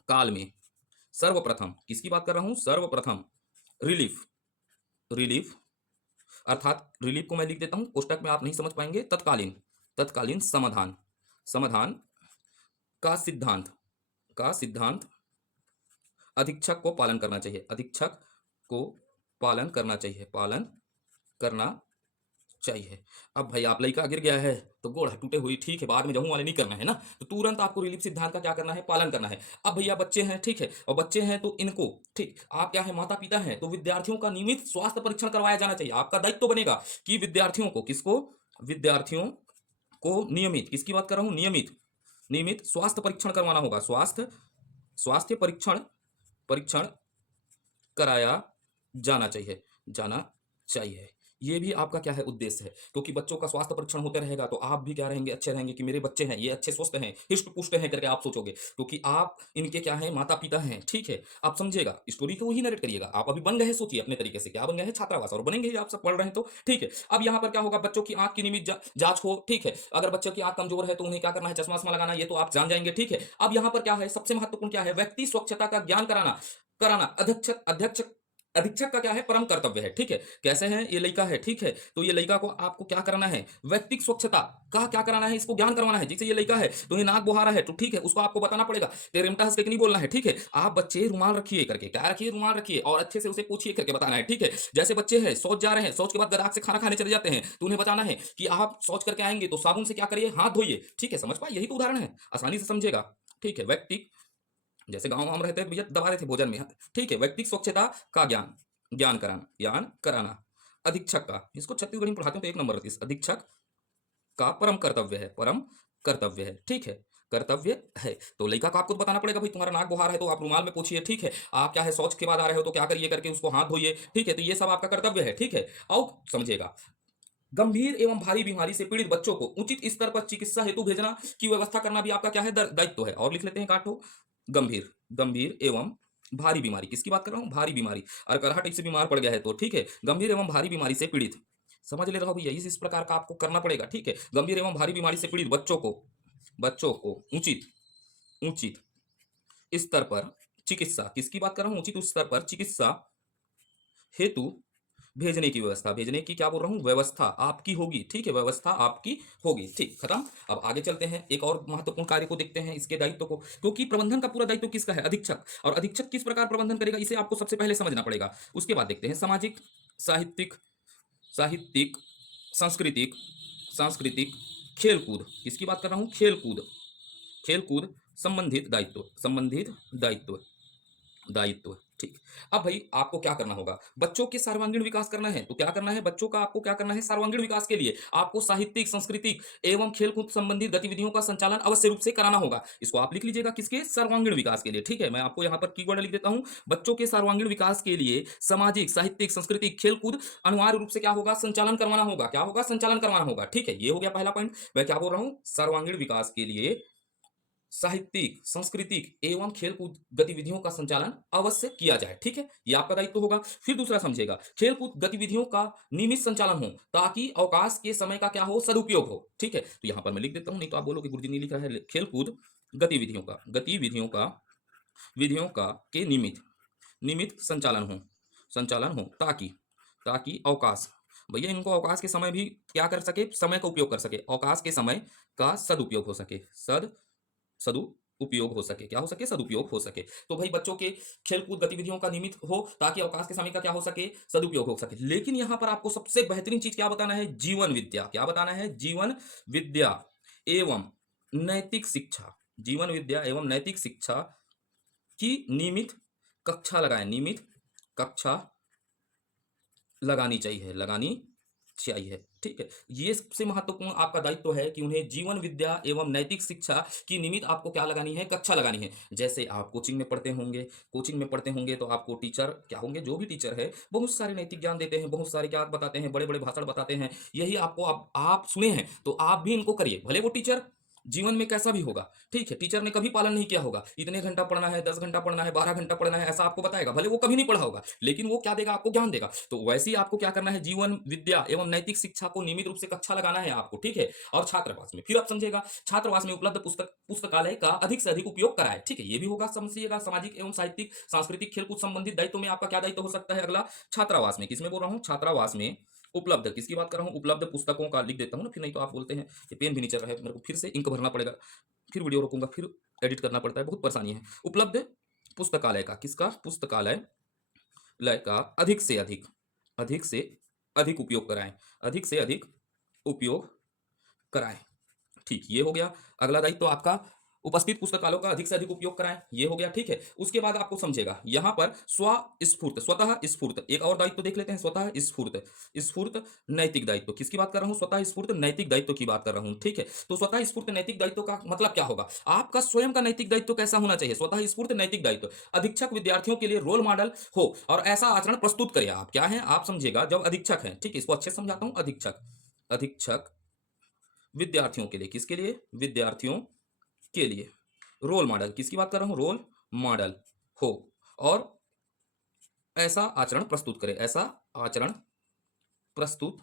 काल में सर्वप्रथम, किसकी बात कर रहा हूं, सर्वप्रथम रिलीफ, रिलीफ अर्थात रिलीफ को मैं लिख देता हूं कोष्टक में, आप नहीं समझ पाएंगे, तत्कालीन समाधान, समाधान का सिद्धांत अधीक्षक को पालन करना चाहिए, अधीक्षक को पालन करना चाहिए, पालन करना चाहिए। अब भाई आप लड़का गिर गया है तो गोड़ टूटे हुई, ठीक है, बाद में जहूं वाले नहीं करना है ना, तो तुरंत आपको रिलीफ सिद्धांत का क्या करना है, पालन करना है। अब भैया बच्चे हैं, ठीक है, और बच्चे हैं तो इनको, ठीक, आप क्या है, माता पिता हैं, तो विद्यार्थियों का नियमित स्वास्थ्य परीक्षण करवाया जाना चाहिए। आपका दायित्व बनेगा कि विद्यार्थियों को, किसको, विद्यार्थियों को नियमित, किसकी बात कर रहा हूं, नियमित स्वास्थ्य परीक्षण करवाना होगा, स्वास्थ्य परीक्षण परीक्षण कराया जाना चाहिए। ये भी आपका क्या है, उद्देश्य है। क्योंकि बच्चों का स्वास्थ्य परीक्षण होते रहेगा तो आप भी क्या रहेंगे, अच्छे रहेंगे कि मेरे बच्चे हैं, ये अच्छे स्वस्थ हैं, हिष्ट पुष्ट हैं करके आप सोचोगे। क्योंकि आप इनके क्या है, माता पिता हैं, ठीक है। आप समझिएगा, स्टोरी को ही नरेट करिएगा। आप अभी बन गए हैं, सोचिए अपने तरीके से क्या बन गए हैं, छात्रावास, और बनेंगे ही, आप सब पढ़ रहे हैं तो, ठीक है। अब यहाँ पर क्या होगा, बच्चों की आंख की नियमित जांच हो, ठीक है। अगर बच्चों की आंख कमजोर है तो उन्हें क्या करना है, चश्मा लगाना, ये तो आप जान जाएंगे, ठीक है। अब यहाँ पर क्या है, सबसे महत्वपूर्ण क्या है, व्यक्ति स्वच्छता का ज्ञान कराना अधीक्षक का क्या है, परम कर्तव्य है, ठीक है। कैसे है, ये लड़का है, ठीक है, तो ये लड़का को आपको क्या कराना है, व्यक्तिगत स्वच्छता का क्या कराना है, इसको ज्ञान करवाना है। जैसे ये लड़का है तो ये नाक बुहारा है, तो ठीक है, उसको आपको बताना पड़ेगा, रेमटा हंस के नहीं बोलना है, ठीक है। आप बच्चे रुमाल रखिए करके, क्या रखिए, रुमाल रखिए, और अच्छे से उसे पूछिए करके बताना है, ठीक है। जैसे बच्चे हैं, शौच जा रहे हैं, शौच के बाद गराक से खाना खाने चले जाते हैं, तो उन्हें बताना है कि आप शौच करके आएंगे तो साबुन से क्या करिए, हाथ धोइए, ठीक है। समझ पाए, यही तो उदाहरण है, आसानी से समझेगा, ठीक है। व्यक्ति, जैसे गांव वाम रहते हैं भैया दबा रहे थे भोजन में, ठीक है, व्यक्तिगत स्वच्छता का ज्ञान कराना अधीक्षक का, इसको छत्तीसगढ़ी में पढ़ाते हैं तो एक नंबर रहती है, अधीक्षक का परम कर्तव्य है, ठीक है, कर्तव्य है। तो लड़का को आपको तो बताना पड़ेगा, भाई तुम्हारा नाक बुहार है तो आप रुमाल में पूछिए, ठीक है। आप क्या है, शौच के बाद आ रहे हो तो क्या करिए करके उसको हाथ धोइए, ठीक है। तो ये सब आपका कर्तव्य है, ठीक है। और समझिएगा, गंभीर एवं भारी बीमारी से पीड़ित बच्चों को उचित स्तर पर चिकित्सा हेतु भेजना की व्यवस्था करना भी आपका क्या है, दायित्व है। और लिख लेते हैं काटो, गंभीर एवं भारी बीमारी, किसकी बात कर रहा हूं, भारी बीमारी। और करहा टाइप से बीमार पड़ गया है तो ठीक है, गंभीर एवं भारी बीमारी से पीड़ित, समझ ले रहा हो भैया, इस प्रकार का आपको करना पड़ेगा, ठीक है। गंभीर एवं भारी बीमारी से पीड़ित बच्चों को उचित स्तर पर चिकित्सा, किसकी बात कर रहा हूं, उचित स्तर पर चिकित्सा हेतु भेजने की क्या बोल रहा हूं, व्यवस्था आपकी होगी, ठीक है, व्यवस्था आपकी होगी, ठीक, खत्म। अब आगे चलते हैं, एक और महत्वपूर्ण कार्य को देखते हैं, इसके दायित्व को, क्योंकि प्रबंधन का पूरा दायित्व किसका है, अधीक्षक। और अधीक्षक किस प्रकार प्रबंधन करेगा, इसे आपको सबसे पहले समझना पड़ेगा। उसके बाद देखते हैं सामाजिक, साहित्यिक, सांस्कृतिक सांस्कृतिक खेलकूद, किसकी बात कर रहा हूं, खेलकूद संबंधित दायित्व, ठीक। अब भाई आपको क्या करना होगा, बच्चों के सर्वांगीण विकास करना है, तो क्या करना है, बच्चों का आपको क्या करना है, सर्वांगीण विकास के लिए आपको साहित्यिक, सांस्कृतिक एवं खेलकूद संबंधित गतिविधियों का संचालन अवश्य रूप से कराना होगा। इसको आप लिख लीजिएगा, किसके, सर्वांगीण विकास के लिए, ठीक है। मैं आपको यहाँ पर कीवर्ड लिख देता हूं, बच्चों के सर्वांगीण विकास के लिए सामाजिक, साहित्यिक, सांस्कृतिक, खेलकूद अनिवार्य रूप से क्या होगा, संचालन करवाना होगा, क्या होगा, संचालन करवाना होगा, ठीक है। ये हो गया पहला पॉइंट। मैं क्या बोल रहा हूं, सर्वांगीण विकास के लिए साहित्यिक, सांस्कृतिक एवं खेलकूद गतिविधियों का संचालन अवश्य किया जाए, ठीक है, ये आपका दायित्व होगा। फिर दूसरा समझिएगा, खेलकूद गतिविधियों का नियमित संचालन हो ताकि अवकाश के समय का क्या हो, सदुपयोग हो, ठीक है। तो यहां पर मैं लिख देता हूं, नहीं तो आप बोलोगे गुरुजी नहीं लिख रहा है, खेलकूद गतिविधियों का विधियों का के नियमित नियमित संचालन हो ताकि ताकि अवकाश, भैया इनको अवकाश के समय भी क्या कर सके, समय का उपयोग कर सके, अवकाश के समय का सदुपयोग हो सके, सदुपयोग हो सके, क्या हो सके, सदुपयोग हो सके। तो भाई बच्चों के खेलकूद गतिविधियों का नियमित हो ताकि अवकाश के समय का क्या हो सके, सदुपयोग हो सके। लेकिन यहां पर आपको सबसे बेहतरीन चीज क्या बताना है, जीवन विद्या। क्या बताना है, जीवन विद्या एवं नैतिक शिक्षा, जीवन विद्या एवं नैतिक शिक्षा की नियमित कक्षा लगाएं, नियमित कक्षा लगानी चाहिए, लगानी चाहिए। ठीक है, ये सबसे महत्वपूर्ण आपका दायित्व है कि उन्हें जीवन विद्या एवं नैतिक शिक्षा की निमित्त आपको क्या लगानी है, कक्षा लगानी है। जैसे आप कोचिंग में पढ़ते होंगे, कोचिंग में पढ़ते होंगे तो आपको टीचर क्या होंगे, जो भी टीचर है बहुत सारे नैतिक ज्ञान देते हैं, बहुत सारे क्या बताते हैं, बड़े बड़े भाषण बताते हैं। यही आपको आप सुने हैं तो आप भी इनको करिए, भले वो टीचर जीवन में कैसा भी होगा। ठीक है, टीचर ने कभी पालन नहीं किया होगा, इतने घंटा पढ़ना है, 10 घंटा पढ़ना है, 12 घंटा पढ़ना है, ऐसा आपको बताएगा, भले वो कभी नहीं पढ़ा होगा, लेकिन वो क्या देगा, आपको ज्ञान देगा। तो वैसे ही आपको क्या करना है, जीवन विद्या एवं नैतिक शिक्षा को नियमित रूप से कक्षा लगाना है आपको। ठीक है, और छात्रावास में फिर आप समझेगा, छात्रावास में उपलब्ध पुस्तकालय का अधिक से अधिक उपयोग कराए। ठीक है, ये भी होगा, समझिएगा। सामाजिक एवं साहित्यिक सांस्कृतिक खेलकूद संबंधित दायित्व में आपका क्या दायित्व हो सकता है अगला, छात्रावास में, किसमें बोल रहा हूँ, छात्रावास में उपलब्ध, किसकी बात कर रहा हूँ, उपलब्ध पुस्तकों का लिख देता हूँ ना, फिर नहीं तो आप बोलते हैं ये पेन भी नहीं चल रहा है, मेरे को फिर से इंक भरना पड़ेगा, फिर वीडियो रोकूंगा, फिर एडिट करना पड़ता है, बहुत परेशानी है। उपलब्ध पुस्तकालय का, किसका, पुस्तकालय लय का अधिक से अधिक उपयोग कराएं, अधिक से अधिक उपयोग कराएं। ठीक, ये हो गया। अगला दायित्व तो आपका उपस्थित पुस्तकालयों का अधिक से अधिक उपयोग कराएं, ये हो गया। ठीक है, उसके बाद आपको समझेगा यहां पर स्वतः स्फूर्त, एक और दायित्व देख लेते हैं, स्वतः स्फूर्त, स्फूर्त नैतिक दायित्व, किसकी बात कर रहा हूं, स्वतः स्फूर्त नैतिक दायित्व की बात कर रहा हूं। ठीक है, तो स्वतः स्फूर्त नैतिक दायित्व का मतलब क्या होगा, आपका स्वयं का नैतिक दायित्व कैसा होना चाहिए, स्वतः स्फूर्त नैतिक दायित्व, अधीक्षक विद्यार्थियों के लिए रोल मॉडल हो और ऐसा आचरण प्रस्तुत करे। आप क्या है, आप समझिएगा, जब अधीक्षक है, ठीक है, इसको अच्छे से समझाता हूं, अधीक्षक, अधीक्षक विद्यार्थियों के लिए, किसके लिए, विद्यार्थियों के लिए रोल मॉडल, किसकी बात कर रहा हूं, रोल मॉडल हो और ऐसा आचरण प्रस्तुत करे, ऐसा आचरण प्रस्तुत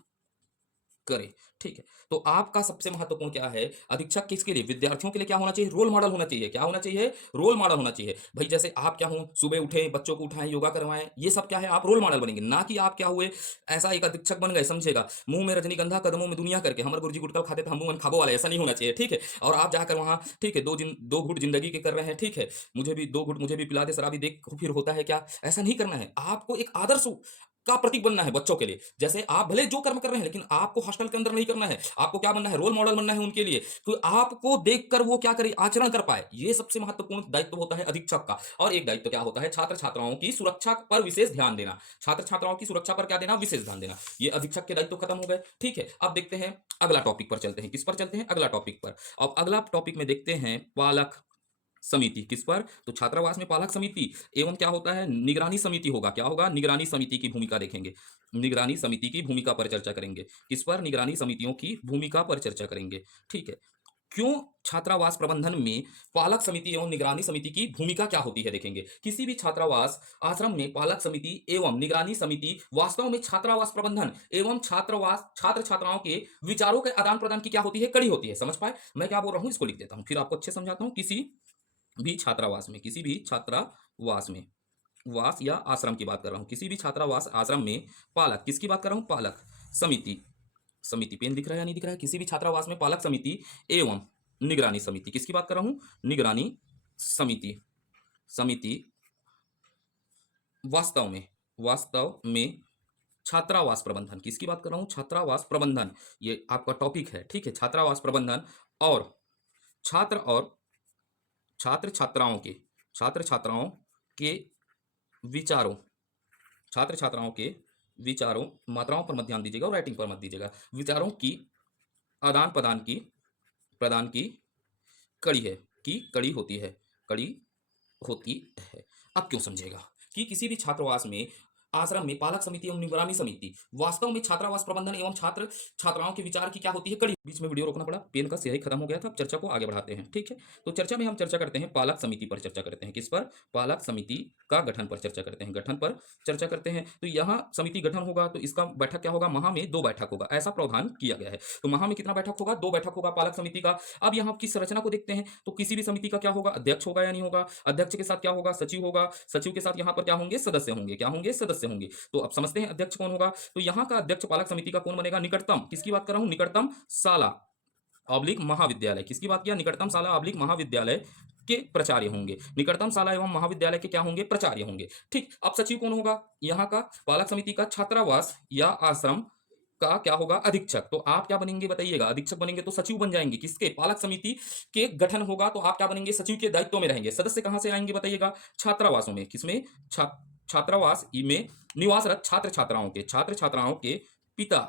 करे। ठीक है, तो आपका सबसे महत्वपूर्ण क्या है, अधीक्षक किसके लिए, विद्यार्थियों के लिए क्या होना चाहिए, रोल मॉडल होना चाहिए। क्या होना चाहिए, रोल मॉडल होना चाहिए। भाई जैसे आप क्या हो, सुबह उठे, बच्चों को उठाएं, योगा करवाएं, ये सब क्या है, आप रोल मॉडल बनेंगे, ना कि आप क्या हुए, ऐसा एक अधीक्षक बन गए, समझेगा, मुंह में रजनीगंधा कदमों में दुनिया करके, हमारे गुरुजी गुटखा खाते थे, हम मुंह में खाबो वाले, ऐसा नहीं होना चाहिए। ठीक है, और आप जाकर वहां, ठीक है, दो घुट जिंदगी के कर रहे हैं, ठीक है, मुझे भी दो घुट, मुझे भी पिला दे शराबी, देख फिर होता है क्या, ऐसा नहीं करना है। आपको एक आदर्श का प्रतीक बनना है बच्चों के लिए। जैसे आप भले जो कर्म कर रहे हैं, लेकिन आपको हॉस्टल के अंदर नहीं करना है, आपको क्या बनना है, रोल मॉडल बनना है उनके लिए, तो आपको देखकर वो क्या करे, आचरण कर पाए। ये सबसे महत्वपूर्ण दायित्व होता है अधीक्षक का। और एक दायित्व क्या होता है, छात्र छात्राओं की सुरक्षा पर विशेष ध्यान देना, छात्र छात्राओं की सुरक्षा पर क्या देना, विशेष ध्यान देना। ये अधीक्षक के दायित्व खत्म हो गए। ठीक है, अब देखते हैं अगला टॉपिक पर चलते हैं, किस पर चलते हैं, अगला टॉपिक पर। अब अगला टॉपिक में देखते हैं पालक समिति, किस पर, तो छात्रावास में पालक समिति एवं क्या होता है, निगरानी समिति होगा। क्या होगा, निगरानी समिति की भूमिका देखेंगे, निगरानी समिति की भूमिका पर चर्चा करेंगे, किस पर, निगरानी समितियों की भूमिका पर चर्चा करेंगे। ठीक है, क्यों छात्रावास प्रबंधन में पालक समिति एवं निगरानी समिति की भूमिका क्या होती है देखेंगे। किसी भी छात्रावास आश्रम में पालक समिति एवं निगरानी समिति वास्तव में छात्रावास प्रबंधन एवं छात्र छात्राओं के विचारों के आदान प्रदान की क्या होती है, कड़ी होती है। समझ पाए मैं क्या बोल रहा हूं, इसको लिख देता हूं, फिर आपको अच्छे समझाता हूं। किसी भी छात्रावास में, किसी भी छात्रावास में, वास या आश्रम की बात कर रहा हूं, किसी भी छात्रावास आश्रम में पालक, किसकी बात कर रहा हूं, पालक समिति, समिति पेन दिख रहा है या नहीं दिख रहा है, किसी भी छात्रावास में पालक समिति एवं निगरानी समिति, किसकी बात कर रहा हूं, निगरानी समिति, समिति वास्तव में छात्रावास प्रबंधन, किसकी बात कर रहा हूं, छात्रावास प्रबंधन, ये आपका टॉपिक है। ठीक है, छात्रावास प्रबंधन और छात्र और छात्र छात्राओं के विचारों, छात्र छात्राओं के विचारों, मात्राओं पर मत ध्यान दीजिएगा और राइटिंग पर मत दीजिएगा, विचारों की आदान प्रदान की कड़ी है, की कड़ी होती है, कड़ी होती है। अब क्यों समझेगा कि किसी भी छात्रावास में आश्रम में पालक समिति एवं निगरानी समिति वास्तव में छात्रावास प्रबंधन एवं छात्र छात्राओं के विचार की क्या होती है कड़ी। बीच में वीडियो रोकना पड़ा, पेन का स्याही खत्म हो गया था। अब चर्चा को आगे बढ़ाते हैं, ठीक है। तो चर्चा में हम चर्चा करते हैं पालक समिति पर चर्चा करते हैं। किस पर? पालक समिति का गठन पर चर्चा करते हैं, गठन पर चर्चा करते हैं। तो यहाँ समिति गठन होगा तो इसका बैठक क्या होगा? माह में 2 बैठक होगा, ऐसा प्रावधान किया गया है। तो माह में कितना बैठक होगा? 2 बैठक होगा पालक समिति का। अब यहाँ की संरचना को देखते हैं तो किसी भी समिति का क्या होगा? अध्यक्ष होगा या नहीं होगा? अध्यक्ष के साथ क्या होगा? सचिव होगा। सचिव के साथ यहाँ पर क्या होंगे? सदस्य होंगे। क्या होंगे? सदस्य होंगे। तो अब समझते हैं अध्यक्ष कौन होगा। तो यहाँ का अध्यक्ष पालक समिति का कौन बनेगा? निकटतम, किसकी बात कर रहा हूं? निकटतम शाला ऑब्लिक महाविद्यालय, किसकी बात किया? निकटतम शाला ऑब्लिक महाविद्यालय के प्राचार्य होंगे। निकटतम शाला एवं महाविद्यालय के क्या होंगे? प्राचार्य होंगे। ठीक। अब सचिव कौन होगा? यहाँ का पालक समिति का छात्रावास या आश्रम का क्या होगा? अधीक्षक। तो आप क्या बनेंगे बताइएगा? अधीक्षक बनेंगे तो सचिव बन जाएंगे। किसके? पालक समिति के गठन होगा तो आप क्या बनेंगे? सचिव के दायित्व में रहेंगे। सदस्य कहां से आएंगे बताइएगा? छात्रावासों में। किसमें? छात्रावास में निवासरत छात्र छात्राओं के पिता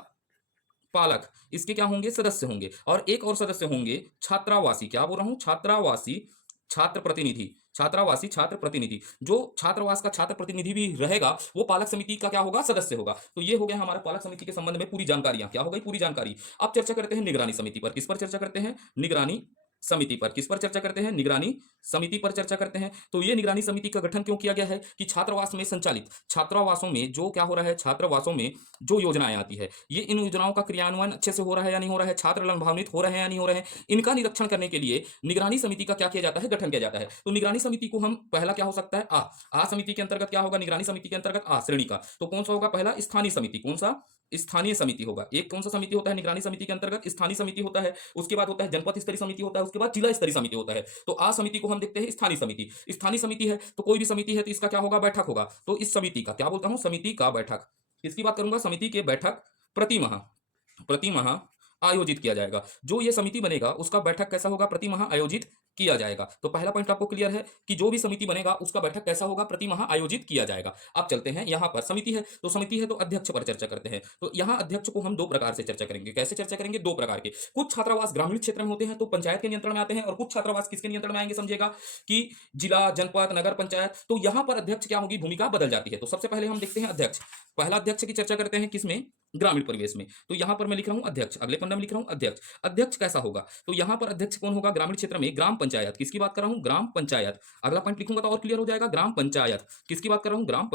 पालक इसके क्या होंगे? सदस्य होंगे। और एक और सदस्य होंगे छात्रावासी, क्या बोल रहा हूं? छात्रावासी छात्र प्रतिनिधि, छात्रावासी छात्र प्रतिनिधि। जो छात्रावास का छात्र प्रतिनिधि भी रहेगा वो पालक समिति का क्या होगा? सदस्य होगा। तो ये हो गया हमारे पालक समिति के संबंध में पूरी जानकारियां। क्या हो गई? पूरी जानकारी। अब चर्चा करते हैं निगरानी समिति पर। किस पर चर्चा करते हैं? निगरानी समिति पर। किस पर चर्चा करते हैं? निगरानी समिति पर चर्चा करते हैं। तो ये निगरानी समिति का गठन क्यों किया गया है कि छात्रावास में संचालित छात्रावासों में जो क्या हो रहा है? छात्रावासों में जो योजनाएं आती है ये इन योजनाओं का क्रियान्वयन अच्छे से हो रहा है या नहीं हो रहा है? छात्र लाभान्वित हो रहे हैं या नहीं हो रहे हैं? इनका निरीक्षण करने के लिए निगरानी समिति का क्या किया जाता है? गठन किया जाता है। तो निगरानी समिति को हम पहला क्या हो सकता है? आ समिति के अंतर्गत क्या होगा? निगरानी समिति के अंतर्गत आ श्रेणी का। तो कौन सा होगा? पहला स्थानीय समिति। कौन सा? स्थानीय समिति होगा। एक कौन सा समिति होता है निगरानी समिति के अंतर्गत? स्थानीय समिति होता है। उसके बाद होता है जनपद स्तरीय समिति होता है। उसके बाद जिला स्तरीय समिति होता है। तो आ समिति को हम देखते हैं स्थानीय समिति। स्थानीय समिति है तो कोई भी समिति है तो इसका क्या होगा? बैठक होगा। तो इस समिति का क्या बोलता हूं? समिति का बैठक। किसकी बात करूंगा? समिति के बैठक प्रति माह आयोजित किया जाएगा। जो ये समिति बनेगा उसका बैठक कैसा होगा? प्रति माह आयोजित किया जाएगा। तो पहला पॉइंट आपको क्लियर है कि जो भी समिति बनेगा उसका बैठक कैसा होगा? प्रति माह आयोजित किया जाएगा। अब चलते हैं यहां पर समिति है तो अध्यक्ष पर चर्चा करते हैं। तो यहां अध्यक्ष को हम 2 प्रकार से चर्चा करेंगे। कैसे चर्चा करेंगे? 2 प्रकार के। कुछ छात्रावास ग्रामीण क्षेत्र में होते हैं तो पंचायत के नियंत्रण में आते हैं और कुछ छात्रावास किसके नियंत्रण में आएंगे? समझिएगा कि जिला, जनपद, नगर पंचायत। तो यहां पर अध्यक्ष क्या होगी? भूमिका बदल जाती है। तो सबसे पहले हम देखते हैं अध्यक्ष। पहला अध्यक्ष की चर्चा करते हैं किसमें? ग्रामीण परिवेश में। तो यहां पर मैं लिख रहा हूं अध्यक्ष, अगले पन्ने में लिख रहा हूं अध्यक्ष। अध्यक्ष कैसा होगा? तो यहां पर अध्यक्ष कौन होगा? ग्रामीण क्षेत्र में ग्राम पंचायत। किसकी बात कर रहा हूं? ग्राम पंचायत। अगला पॉइंट लिखूंगा तो और क्लियर हो जाएगा। ग्राम पंचायत किसकी बात कर रहा हूं? ग्राम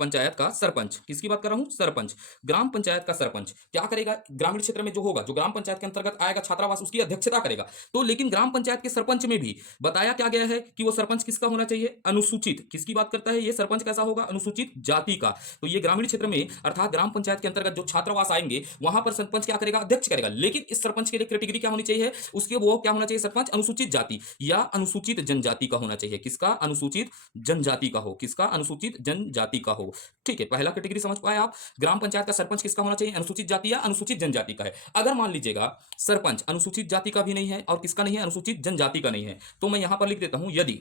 पंचायत का सरपंच। किसकी बात कर रहा हूं? सरपंच। ग्राम पंचायत का सरपंच क्या करेगा? ग्रामीण क्षेत्र में जो होगा, जो ग्राम पंचायत के अंतर्गत आएगा छात्रावास, उसकी अध्यक्षता करेगा। तो लेकिन ग्राम पंचायत के सरपंच में भी बताया क्या गया है कि वो सरपंच किसका होना चाहिए? अनुसूचित। किसकी बात करता है ये सरपंच? कैसा होगा? अनुसूचित जाति का। तो ये ग्रामीण क्षेत्र में अर्थात ग्राम पंचायत के अंतर्गत जो छात्रावास आएंगे वहां पर सरपंच क्या करेगा? अध्यक्ष करेगा। लेकिन इस सरपंच के लिए कैटेगरी क्या होनी चाहिए? उसके वो क्या होना चाहिए? सरपंच अनुसूचित जाति या अनुसूचित जनजाति का होना चाहिए। किसका? अनुसूचित जनजाति का हो। किसका? अनुसूचित जनजाति का हो। ठीक है, पहला कैटेगरी समझ पाए आप। ग्राम पंचायत का सरपंच किसका होना चाहिए? अनुसूचित जाति या अनुसूचित जनजाति का है। अगर मान लीजिएगा सरपंच अनुसूचित जाति का भी नहीं है और किसका नहीं है? अनुसूचित जनजाति का नहीं है, तो मैं यहां पर लिख देता हूं यदि,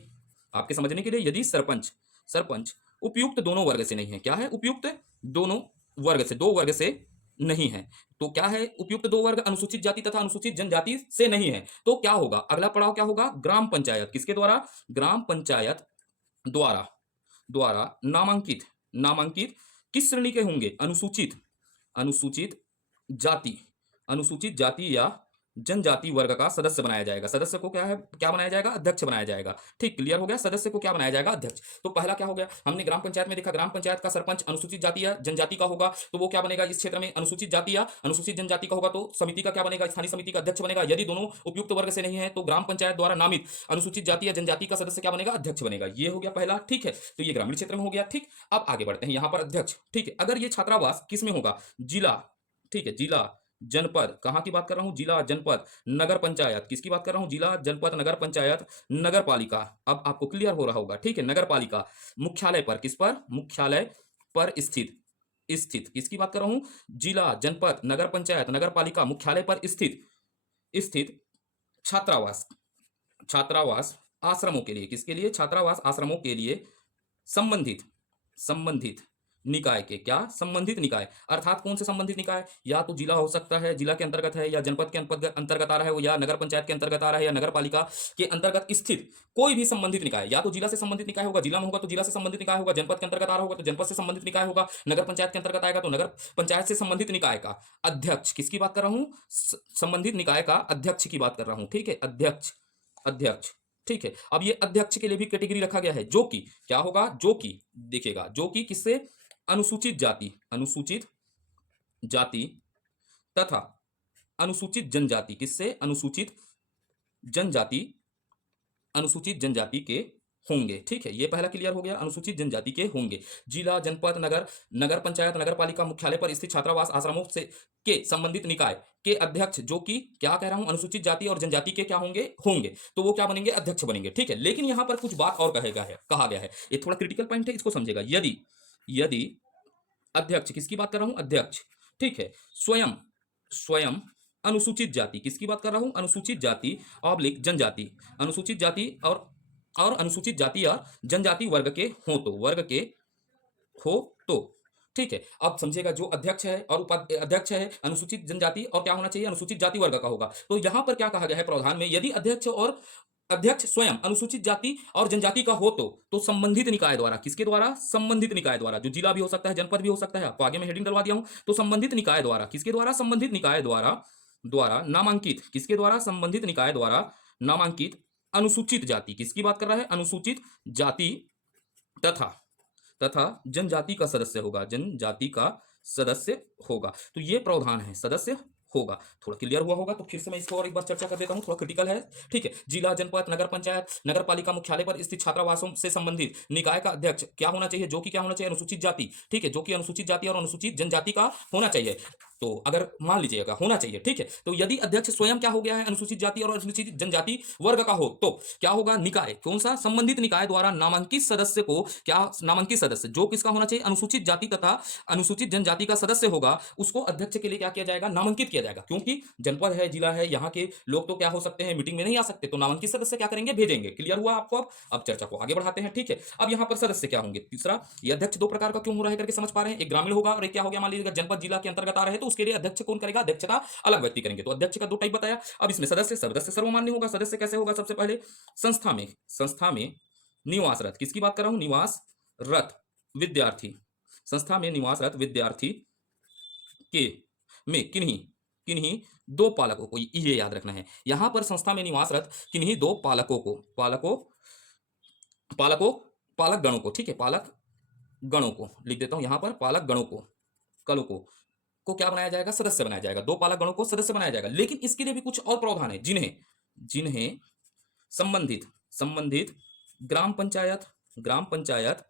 आपके समझने के लिए, यदि सरपंच उपयुक्त दोनों वर्ग से नहीं है। क्या है? उपयुक्त दोनों वर्ग से, 2 वर्ग से नहीं है। तो क्या है? उपयुक्त 2 वर्ग अनुसूचित जाति तथा अनुसूचित जनजाति से नहीं है। तो क्या होगा? अगला पड़ाव क्या होगा? ग्राम पंचायत। किसके द्वारा? ग्राम पंचायत द्वारा नामांकित किस श्रेणी के होंगे? अनुसूचित जाति या जनजाति वर्ग का सदस्य बनाया जाएगा। सदस्य को क्या बनाया जाएगा? अध्यक्ष बनाया जाएगा। ठीक, क्लियर हो गया। सदस्य को क्या बनाया जाएगा? अध्यक्ष। तो पहला क्या हो गया? हमने ग्राम पंचायत में देखा, ग्राम पंचायत का सरपंच अनुसूचित जाति या जनजाति का होगा, तो वो क्या बनेगा? इस क्षेत्र में अनुसूचित जाति या अनुसूचित जनजाति का होगा तो समिति का क्या बनेगा? स्थानीय समिति का अध्यक्ष बनेगा। यदि दोनों उपयुक्त वर्ग से नहीं है तो ग्राम पंचायत द्वारा नामित अनुसूचित जाति या जनजाति का सदस्य क्या बनेगा? अध्यक्ष बनेगा। ये हो गया पहला। ठीक है, तो ये ग्रामीण क्षेत्र में हो गया। ठीक, अब आगे बढ़ते हैं। यहां पर अध्यक्ष, ठीक है, अगर ये छात्रावास किस में होगा? जिला, ठीक है, जिला, जनपद, कहां की बात कर रहा हूं? जिला, जनपद, नगर पंचायत। किसकी बात कर रहा हूं? जिला, जनपद, नगर पंचायत, नगर पालिका। अब आपको क्लियर हो रहा होगा। ठीक है, नगर पालिका मुख्यालय पर, किस पर? मुख्यालय पर स्थित किसकी बात कर रहा हूं? जिला, जनपद, नगर पंचायत, नगर पालिका मुख्यालय पर स्थित छात्रावास आश्रमों के लिए। किसके लिए? छात्रावास आश्रमों के लिए संबंधित निकाय के, क्या संबंधित निकाय, अर्थात कौन से संबंधित निकाय, या तो जिला हो सकता है, जिला के अंतर्गत है, या जनपद के अंतर्गत आ रहा है, या नगर पंचायत के अंतर्गत आ रहा है, या नगर पालिका के अंतर्गत स्थित कोई भी संबंधित निकाय, या तो जिला से संबंधित निकाय होगा, जिला में होगा तो जिला से संबंधित निकाय होगा, जनपद के अंतर्गत आ रहा होगा तो जनपद से संबंधित निकाय होगा, नगर पंचायत के अंतर्गत आएगा तो नगर पंचायत से संबंधित निकाय का अध्यक्ष, किसकी बात कर रहा हूं, संबंधित निकाय का अध्यक्ष की बात कर रहा हूं, ठीक है, अध्यक्ष, अध्यक्ष, ठीक है। अब ये अध्यक्ष के लिए भी कैटेगरी रखा गया है, जो कि क्या होगा, जो कि देखिएगा, जो कि किससे, अनुसूचित जाति, अनुसूचित जाति तथा अनुसूचित जनजाति, किससे, अनुसूचित जनजाति, अनुसूचित जनजाति के होंगे, ठीक है, ये पहला क्लियर हो गया, अनुसूचित जनजाति के होंगे। जिला, जनपद, नगर, नगर पंचायत, नगर पालिका मुख्यालय पर स्थित छात्रावास आश्रमों से के संबंधित निकाय के अध्यक्ष, जो कि क्या कह रहा हूं, अनुसूचित जाति और जनजाति के क्या होंगे, होंगे, तो वो क्या बनेंगे, अध्यक्ष बनेंगे, ठीक है। लेकिन यहां पर कुछ बात और कहा गया है, ये थोड़ा क्रिटिकल पॉइंट है, इसको समझेगा। यदि यदि अध्यक्ष, किसकी बात कर रहा हूं, अध्यक्ष, ठीक है, स्वयं स्वयं अनुसूचित जाति, किसकी बात कर रहा हूं, अनुसूचित जाति ऑब्लिक जनजाति, अनुसूचित जाति और अनुसूचित जाति या जनजाति वर्ग के हो तो, वर्ग के हो तो, ठीक है। अब समझिएगा, जो अध्यक्ष है और उपाध्यक्ष है अनुसूचित जनजाति और क्या होना चाहिए, अनुसूचित जाति वर्ग का होगा। तो यहां पर क्या कहा गया है प्रावधान में, यदि अध्यक्ष स्वयं अनुसूचित जाति और जनजाति का हो तो संबंधित निकाय द्वारा, किसके द्वारा, संबंधित निकाय द्वारा, जो जिला भी हो सकता है, जनपद भी हो सकता है, आपको आगे में हेडिंग डलवा दिया हूं, तो संबंधित निकाय द्वारा, किसके द्वारा, संबंधित निकाय द्वारा नामांकित, किसके द्वारा, संबंधित निकाय द्वारा नामांकित अनुसूचित जाति, किसकी बात कर रहा है, अनुसूचित जाति तथा जनजाति का सदस्य होगा, जनजाति का सदस्य होगा। तो ये प्रावधान है, सदस्य होगा। थोड़ा क्लियर हुआ होगा, तो फिर से मैं इसको और एक बार चर्चा कर देता हूं, थोड़ा क्रिटिकल है, ठीक है। जिला, जनपद, नगर पंचायत, नगर पालिका मुख्यालय पर स्थित छात्रावासों से संबंधित निकाय का अध्यक्ष क्या होना चाहिए, जो कि क्या होना चाहिए, अनुसूचित जाति, ठीक है, जो कि अनुसूचित जाति और अनुसूचित जनजाति का होना चाहिए। तो अगर मान लीजिएगा होना चाहिए, ठीक है, तो यदि अध्यक्ष स्वयं क्या हो गया है, अनुसूचित जाति और अनुसूचित जनजाति वर्ग का हो तो क्या होगा, निकाय, कौन सा, संबंधित निकाय द्वारा नामांकित सदस्य को, क्या नामांकित सदस्य, जो किसका होना चाहिए, अनुसूचित जाति तथा अनुसूचित जनजाति का सदस्य होगा, उसको अध्यक्ष के लिए क्या किया जाएगा, नामांकित किया जाएगा। क्योंकि जनपद है, जिला है, यहाँ के लोग तो क्या हो सकते हैं, मीटिंग में नहीं आ सकते, तो नामांकित सदस्य क्या करेंगे, भेजेंगे। क्लियर हुआ आपको। अब चर्चा को आगे बढ़ाते हैं, ठीक है। अब यहाँ पर सदस्य क्या होंगे, तीसरा, ये अध्यक्ष दो प्रकार का क्यों हो रहा है करके समझ पा रहे हैं, एक ग्रामीण होगा और एक क्या हो गया, मान लीजिएगा जनपद जिला के अंतर्गत आ रहे हैं, तो उसके लिए अध्यक्ष कौन करेगा, अध्यक्षता अलग व्यक्ति करेंगे। तो अध्यक्ष का दो टाइप बताया। अब इसमें सदस्य सर्वमान्य होगा। सदस्य कैसे होगा, सबसे पहले संस्था में निवासरत, किसकी बात कर रहा हूं, निवासरत विद्यार्थी, संस्था में निवासरत विद्यार्थी के में किन्हीं दो पालकों को, ये याद रखना है, यहां पर संस्था में निवासरत किन्हीं दो पालकों को, पालक गणों को, ठीक है, पालक गणों को लिख देता हूं यहां पर, पालक गणों को क्या बनाया जाएगा, सदस्य बनाया जाएगा, दो पालक गणों को सदस्य बनाया जाएगा। लेकिन इसके लिए भी कुछ और प्रावधान है, जिन्हें संबंधित ग्राम पंचायत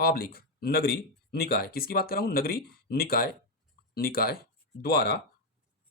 ऑब्लिक नगरी निकाय, किसकी बात कर रहा हूं, नगरी निकाय द्वारा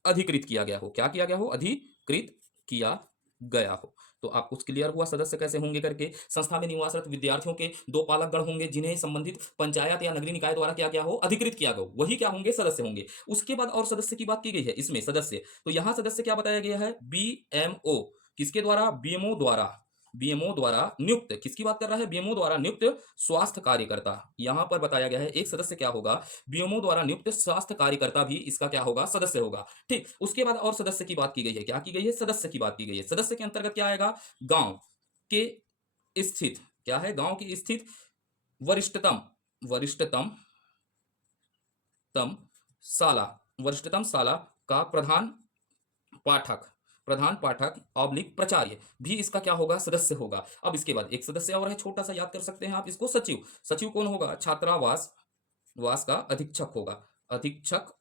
अधिकृत किया गया हो, क्या किया गया हो, अधिकृत किया गया हो। तो आपको क्लियर हुआ सदस्य कैसे होंगे करके। संस्था में निवासरत विद्यार्थियों के दो पालक गण होंगे, जिन्हें संबंधित पंचायत या नगरीय निकाय द्वारा क्या हो, अधिकृत किया गया, वही क्या होंगे, सदस्य होंगे। उसके बाद और सदस्य की बात की गई है इसमें, सदस्य, तो यहां सदस्य क्या बताया गया है, बीएमओ, किसके द्वारा, बीएमओ द्वारा नियुक्त, किसकी बात कर रहा है, बीएमओ द्वारा नियुक्त स्वास्थ्य कार्यकर्ता। यहां पर बताया गया है एक सदस्य क्या होगा, बीएमओ द्वारा नियुक्त स्वास्थ्य कार्यकर्ता भी इसका क्या होगा, सदस्य होगा, ठीक। उसके बाद और सदस्य की बात की गई है, क्या की गई है, सदस्य की बात की गई है। सदस्य के अंतर्गत क्या आएगा, गांव के स्थित, क्या है, गांव की स्थित वरिष्ठतम शाला का प्रधान पाठक ऑब्लिक प्राचार्य भी इसका क्या होगा, सदस्य होगा। अब इसके बाद एक सदस्य और है, छोटा सा याद कर सकते हैं आप इसको, सचिव कौन होगा, छात्रावास का अधीक्षक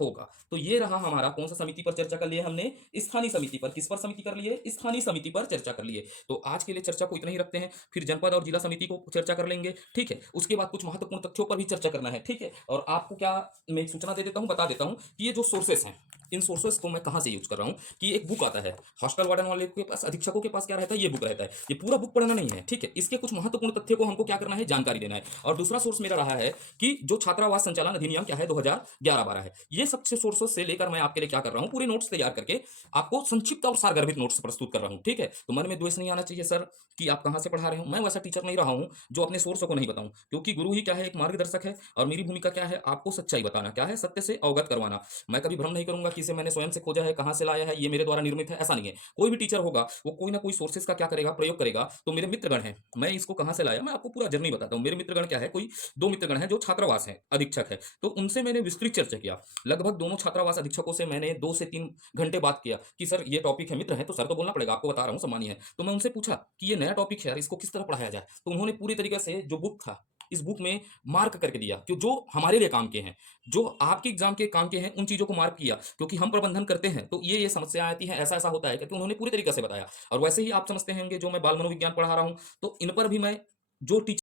होगा। तो ये रहा हमारा कौन सा समिति पर चर्चा कर लिए हमने, स्थानीय समिति पर। किस पर समिति कर लिए, स्थानीय समिति पर चर्चा कर लिए। तो आज के लिए चर्चा को इतना ही रखते हैं, फिर जनपद और जिला समिति को चर्चा कर लेंगे, ठीक है। उसके बाद कुछ महत्वपूर्ण तथ्यों पर भी चर्चा करना है, ठीक है। और आपको क्या मैं सूचना दे देता हूं, बता देता हूं कि ये जो सोर्सेस हैं, इन सोर्सेस को मैं कहां से यूज कर रहा हूं, कि एक बुक आता है हॉस्टल वार्डन वाले के पास, अधीक्षकों के पास क्या रहता है, ये बुक रहता है। ये पूरा बुक पढ़ना नहीं है, ठीक है। इसके कुछ महत्वपूर्ण तथ्यों को हमको क्या करना है, जानकारी देना है। और दूसरा सोर्स मेरा रहा है कि जो छात्रावास संचालन अधिनियम क्या है 2011-12 है, ये सच्चे सोर्सेस से लेकर मैं आपके लिए क्या कर रहा हूँ, पूरे नोट्स तैयार करके आपको संक्षिप्त और सारगर्भित नोट्स प्रस्तुत कर रहा हूँ, ठीक है? तो मन में द्वेष नहीं आना चाहिए सर कि आप कहाँ से पढ़ा रहे हो। मैं वैसा टीचर नहीं रहा हूँ जो अपने सोर्स को नहीं बताऊँ, क्योंकि गुरु ही क्या है, एक मार्गदर्शक है और मेरी भूमिका क्या है, आपको सच्चाई बताना, क्या है, सत्य से अवगत करवाना। मैं कभी भ्रम नहीं करूँगा कि इसे मैंने स्वयं से खोजा है, कहाँ से लाया है, ये मेरे द्वारा निर्मित है, ऐसा नहीं है। कोई भी टीचर होगा, वो कोई ना कोई सोर्सेज़ का क्या करेगा, प्रयोग करेगा। तो मेरे मित्रगण हैं, मैं इसको कहाँ से लाया, मैं आपको पूरा जर्नी बताता हूँ। मेरे मित्रगण क्या है, कोई 2 मित्रगण हैं जो छात्रावास हैं, अधीक्षक है। तो उनसे मैंने विस्तृत चर्चा किया। लगभग दोनों छात्रावास अधीक्षकों से मैंने 2 से 3 घंटे बात किया कि सर ये टॉपिक है, मित्र हैं तो सर तो बोलना पड़ेगा, आपको बता रहा हूँ, सम्मानीय है। तो मैं उनसे पूछा कि ये नया टॉपिक है यार, इसको किस तरह पढ़ाया जाए? तो उन्होंने पूरी तरीके से जो बुक था, इस बुक में मार्क करके दिया कि जो हमारे लिए काम के हैं, जो आपके एग्जाम के काम के हैं, उन चीज़ों को मार्क किया, क्योंकि हम प्रबंधन करते हैं तो ये समस्या आती है, ऐसा-ऐसा होता है करके उन्होंने पूरी तरीके से बताया। और वैसे ही आप समझते होंगे जो मैं बाल मनोविज्ञान पढ़ा रहा हूँ, तो इन पर भी मैं जो टीचर